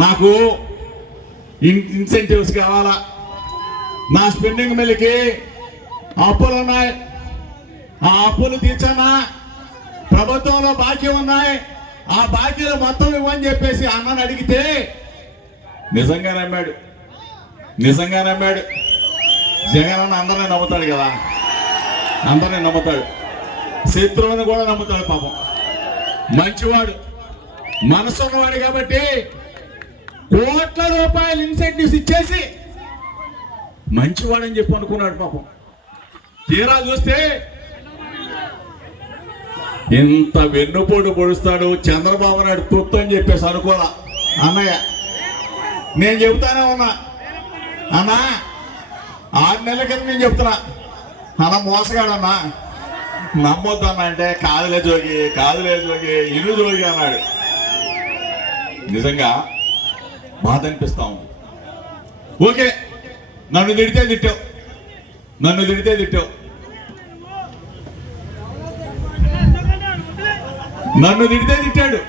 నాకు ఇన్సెంటివ్స్ కావాలా, నా స్పెండింగ్ మిల్కి అప్పులు ఉన్నాయి, ఆ అప్పులు తీర్చనా, ప్రభుత్వంలో బాకీ ఉన్నాయి, ఆ బాకీలు మొత్తం ఇవ్వని చెప్పేసి అన్నని అడిగితే నిజంగా నమ్మాడు. జగన్ అన్న అందరినీ నమ్ముతాడు కదా, అందరినీ నమ్ముతాడు, శత్రువుని కూడా నమ్ముతాడు. పాపం మంచివాడు, మనసున్నవాడు కాబట్టి కోట్ల రూపాయలు ఇన్సెంటివ్స్ ఇచ్చేసి మంచివాడని చెప్పి అనుకున్నాడు. పాపం తీరా చూస్తే ఇంత వెన్నుపోటు పొడుస్తాడు చంద్రబాబు నాయుడు తొత్తు అని చెప్పేసి అనుకోరా అన్నయ్య. నేను చెబుతానే ఉన్నా అన్నా, 6 నెలల క్రితం నేను చెప్తున్నా అన్న మోసగాడన్నా, నమ్మొద్దు అన్న అంటే కాదులే జోగి ఇరు జోగి అన్నాడు. నిజంగా బాధ అనిపిస్తా ఉంది. ఓకే, నన్ను తిడితే తిట్టావు, నన్ను తిడితే తిట్టాడు.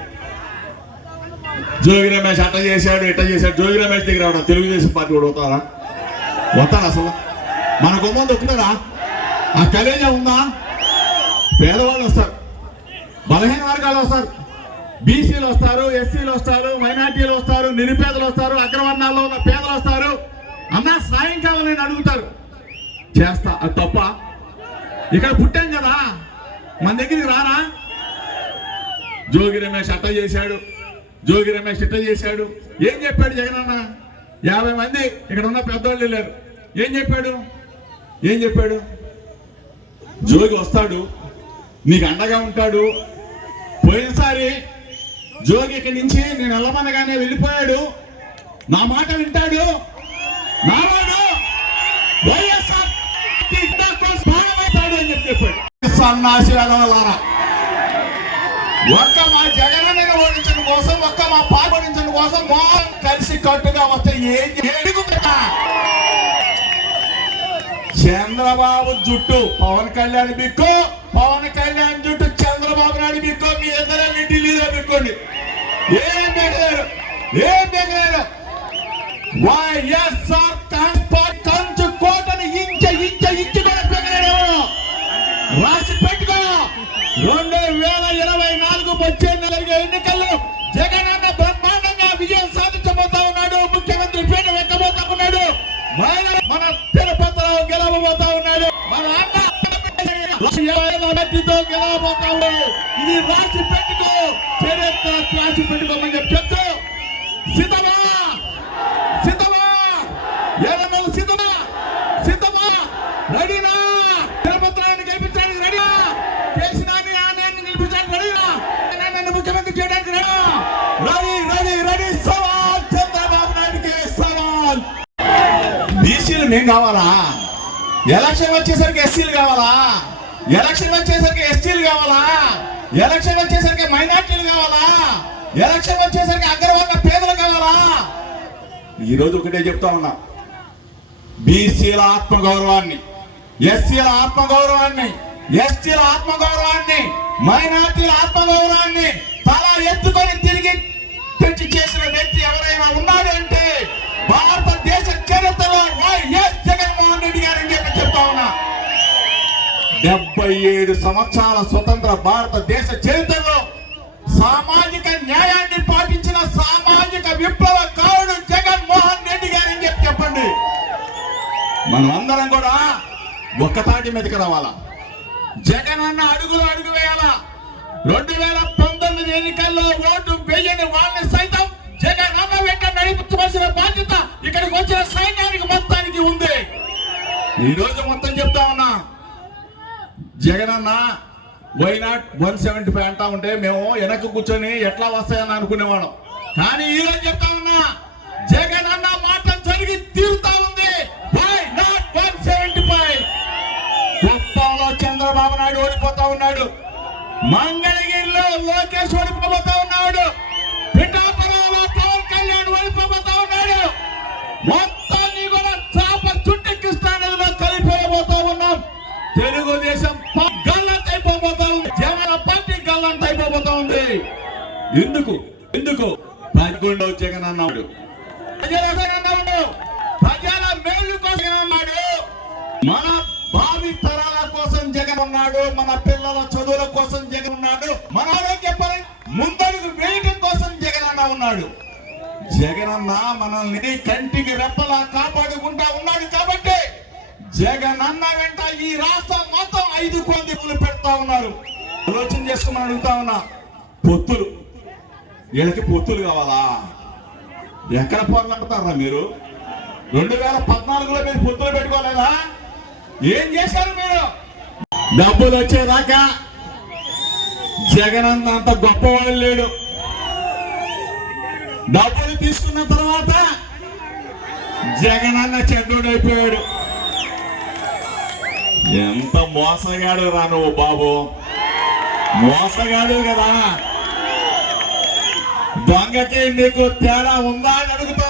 జోగి రమేష్ అట్ట చేశాడు ఇట్ట చేశాడు. జోగి రమేష్ దగ్గర రావడం తెలుగుదేశం పార్టీ కూడా వస్తారా అసలు? మన గుమ్మం దొక్కుతారా? ఆ కలేజా ఉందా? పేదవాళ్ళు వస్తారు, బలహీన వర్గాలు వస్తారు, బీసీలు వస్తారు, ఎస్సీలు వస్తారు, మైనార్టీలు వస్తారు, నిరుపేదలు వస్తారు, అగ్రవర్ణాల్లో ఉన్న పేదలు వస్తారు. అన్నా సాయం కావాలని అడుగుతారు, చేస్తా. అది తప్ప? ఇక్కడ పుట్టాం కదా, మన దగ్గరికి రారా? జోగి రమేష్ అట్ట చేశాడు, ఇట్ట చేశాడు. ఏం చెప్పాడు జగన్ అన్న? 50 మంది ఇక్కడ ఉన్న పెద్దవాళ్ళు లేరు. ఏం చెప్పాడు? జోగి వస్తాడు, నీకు అండగా ఉంటాడు. పోయినసారి జోగి ఇక్కడి నుంచి నేను వెళ్ళమనగానే వెళ్ళిపోయాడు, నా మాట వింటాడు, నావాడు వైఎస్ఆర్ అని చెప్పాడు. సన్నాసి వెళ్ళవాలారా, ఒక్క మా జగన్ ఓడించడం కోసం, ఒక్క మా పాట ఓడించడం కోసం కలిసి కట్టుగా వస్తే ఏం చంద్రబాబు జుట్టు పవన్ కళ్యాణ్ బిక్కో, పవన్ కళ్యాణ్ జుట్టు చంద్రబాబు నాయుడు బిక్కో, మీ ఇద్దరు ఢిల్లీలో బిక్కోండి. ఏం బెగలేరు వైఎస్ఆర్ కంచు కోటను ఇంచ కూడా పెగలేరు. రాసి పెట్టుకో, 2024 వచ్చే జరిగే ఎన్నికల్లో జగన్ అన్న బ్రహ్మాండంగా విజయం సాధించబోతా ఉన్నాడు. ముఖ్యమంత్రి పీట ఎక్కబోతా ఉన్నాడు. మన తిరుపతిలో గెలవబోతా ఉన్నాడు. మన అన్న గెలవబోతా ఉన్నాడు. ఇది రాసి పెట్టుకో, చరిత్ర రాసి పెట్టుకోమని చెప్తూ సిద్ధమా రెడీనా? తిరుపతిని గెలిపించడానికి రెడీనా? కేసీఆర్ని గెలిపించడానికి రెడీనా? నన్ను ముఖ్యమంత్రి చేయడానికి రెడీ. సవాల్ చంద్రబాబు నాయుడికి సవాల్. బీసీలు మేము కావాలా? ఎలక్షన్ వచ్చేసరికి ఎస్సీలు కావాలా? ఎలక్షన్ వచ్చేసరికి ఎస్టీలు కావాలా? ఎలక్షన్ వచ్చేసరికి మైనార్టీలు కావాలా? ఎలక్షన్ వచ్చేసరికి అగ్రవర్ణ పేదలు కావాలా? ఈరోజు ఒకటే చెప్తా ఉన్నా, బీసీల ఆత్మగౌరవాన్ని, ఎస్సీల ఆత్మగౌరవాన్ని, ఎస్టీల ఆత్మగౌరవాన్ని, మైనార్టీల ఆత్మగౌరవాన్ని తల ఎత్తుకొని తిరిగి తెచ్చి చేసిన వ్యక్తి ఎవరైనా ఉన్నాడు అంటే భారతదేశ చరిత్రలో వైఎస్ జగన్మోహన్ రెడ్డి గారు అని చెప్పి చెప్తా ఉన్నా. 77 సంవత్సరాల స్వతంత్ర భారతదేశ చరిత్రలో సామాజిక న్యాయాన్ని పాటించిన సామాజిక విప్లవకారుడు జగన్మోహన్ రెడ్డి గారు అని చెప్పండి. మనం అందరం కూడా ఒక్కతాటి మీదకి రావాలా? జగన్ అన్న అడుగు వేయాలా? 2019 ఎన్నికల్లో ఓటు వేయని వాళ్ళని సైతం జగన్ అన్న వెంట నడిపించవలసిన బాధ్యత ఇక్కడికి వచ్చిన సైన్యానికి మొత్తానికి ఉంది. ఈ రోజు మొత్తం చెప్తా ఉన్నా, జగన్ అన్న వైనాట్ 175 అంటా ఉంటే మేము వెనక్కి కూర్చొని ఎట్లా వస్తాయని అనుకునేవాళ్ళం. కానీ ఈ రోజు చెప్తా ఉన్నా, జగన్ అన్న మాట జరిగి తీరుతా ఉంది. వైనాట్ 175. కుప్పంలో చంద్రబాబు నాయుడు ఓడిపోతా ఉన్నాడు, మంగళగిరిలో లోకేష్ ఓడిపోతా ఉన్నాడు, పిఠాపురంలో పవన్ కళ్యాణ్ ఓడిపోతా ఉన్నాడు. మొత్తాన్ని కూడా చాప చుట్టెక్కిస్తానలో కలిపోబోతా ఉన్నాం. తెలుగుదేశం గల్లంత అయిపోబోతా ఉంది, జగన్ పార్టీ గల్లంత అయిపోబోతా ఉంది. ఎందుకు దగ్గుండో జగన్ అన్నాడు, ప్రజల మేలు కోసం అన్నాడు, మన భావి తరాల కోసం జగన్ ఉన్నాడు, మన పిల్లల చదువుల కోసం జగన్ ఉన్నాడు, మన ఆరోగ్యపరంగా ముందడుగు వేయడం కోసం జగన్ అన్న ఉన్నాడు. జగనన్న మనల్ని కంటికి రెప్పలా కాపాడుకుంటా ఉన్నాడు. కాబట్టి జగనన్న వెంట ఈ రాష్ట్రం మొత్తం 5 కోట్ల పెడతా ఉన్నారు. ఆలోచన చేసుకోమని అడుగుతా ఉన్నా. పొత్తులు, వీళ్ళకి పొత్తులు కావాలా? ఎక్కడ పోరాడతారా మీరు? 2014లో మీరు పొత్తులు పెట్టుకోలేదా? ఏం చేశారు మీరు? డబ్బులు వచ్చేదాకా జగనన్న అంత గొప్పవాడు లేడు. డబ్బులు తీసుకున్న తర్వాత జగనన్న చెడ్డోడైపోయాడు. ఎంత మోసగాడు రా నువ్వు బాబు, మోసగాడు కదా. దొంగకి నీకు తేడా ఉందా అని అడుగుతా